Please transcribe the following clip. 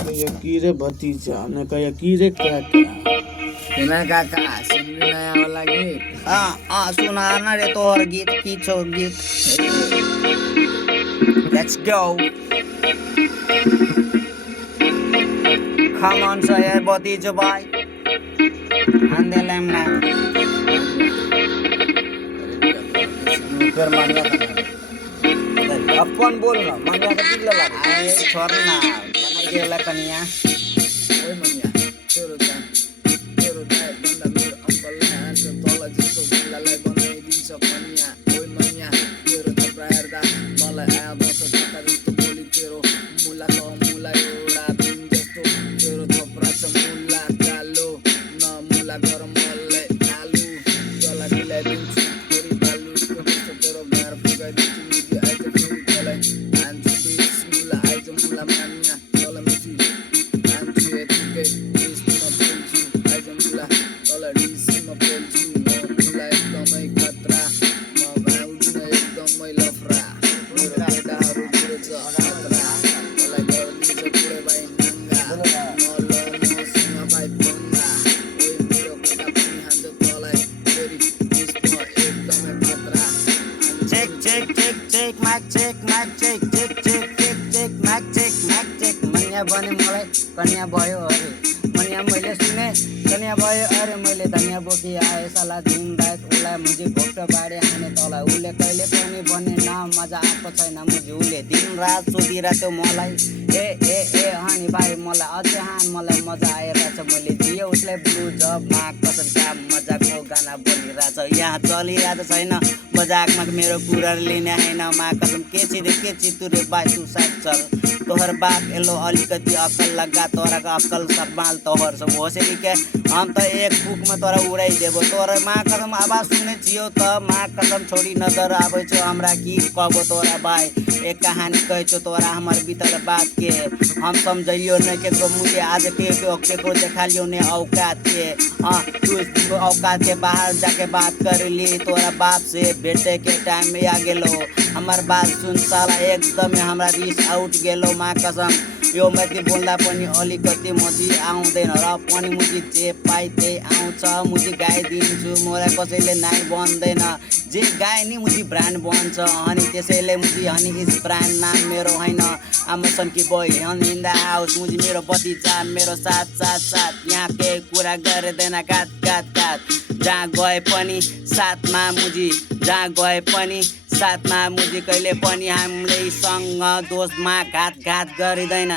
Kayak kira भतीजा ने kayak kira kakak. Gimana kakak? Sini nanya lagi. सुना रे तोहर गीत की छौ गीत let's go come on say भतीजा भाई आंदे लेमना फिर मांगा अपन बोल ना मांगा का किला लगा आए छोड़ना बनाई देला कनिया ओए मनिया तेरो दाय बंदा मेरो अंकल है तो तोला जिस्तो बोलालाई बनाइदिन्छ पनिया ओए मनिया तेरो त प्रायरदा मलाई आयो दस टका जस्तो बोली तेरो मुला त मुला एउटा दिन जस्तो तेरो थोप्रा छ मुला कालो न मुला गरम मल्ले आलु तँलाई मिलाइदिन्छु फेरि बालु जस्तो तेरो घर पुगाइदिन्छु मुजी आइज फेरि तँलाई हान्छु बिस मुला आइज मुला मानिया तँलाई मिसी हान्छु यतिकै बिसमा बोल्छु आइज मुला तँलाई रिसमा बोल्छु म मुला एकदमै खतरा म भाउदिन एकदमै लफरा मेरो केटाहरू पुरै छ खतरा तँलाई गरिदिन्छ पुरै भाइ नाङ्गा मसँग भाइ बङ्गा ओइ मेरो केटा पनि हान्छ तँलाई फेरि बिसमा एकदमै खतरा check check check check mic check mic check मनिया बने मलाई कन्या भयो अरे मनिया मैले सुने कन्या भयो अरे मैले धनिया बोकी आए साला दिन रात उसलाई मुझे घोप्ट बाडे हाने तँलाई उसले कहिले पनि भने न मजा आएको छैन मुझे उसले दिन रात सोधिरहेको मलाई ए ए ए हानी भाइ मलाई अझै हान मलाई मजा आइरहेछ मैले दिएँ उसलाई ब्लु जबमा कसम क्या मजाको गाना बोलिरहेछ यहाँ चलिरहेको छैन मजाकमा मेरो कुरा लिने होइन मा कसम के चितुरे भाइ तू साइड चल तोहर बाप एलो अलिकति अक्कल लगा तोरा का अक्कल सम्भाल तोहर सब होसेली के हम तो एक फूक में तोरा उड़ाई देबो तोरा माँ कसम आवाज सुने छियो त माँ कसम छोड़ी नजर आवे छो हमरा की कहबो तोरा भाई एक कहानी कह छो तोरा हमर बीतल बात के हम समझियो न केकरो मुझे आज केकरो देखा लियो ने औकात के तू औकात के बाहर जाके बात कर ली तोरा बाप से भेटे के टाइम में आ गेलो हमार बात सुन साला एकदम हमरा रिस आउट गेलो माँ कसम यो माथि बोल्दा पनि अलिकति मजी आउँदैन र पनि मुजी जे पाइ त्यही आउँछ मुजी गाइदिन्छु मलाई कसैले नाइ बन्दैन जे गाए नि मुजी ब्रान्ड बन्छ अनि त्यसैले मुजी हनी इज ब्रान्ड नाम मेरो होइन आमसन कि boy honey in the house मुजी मेरो भतिजा मेरो साथ यहाँ के कुरा गर्दैन काट जहाँ गए पनि साथमा मुजी जहाँ गए पनि साथमा मुजी कहिले पनि हामीले सँग दोस्तमा घात गरिँदैन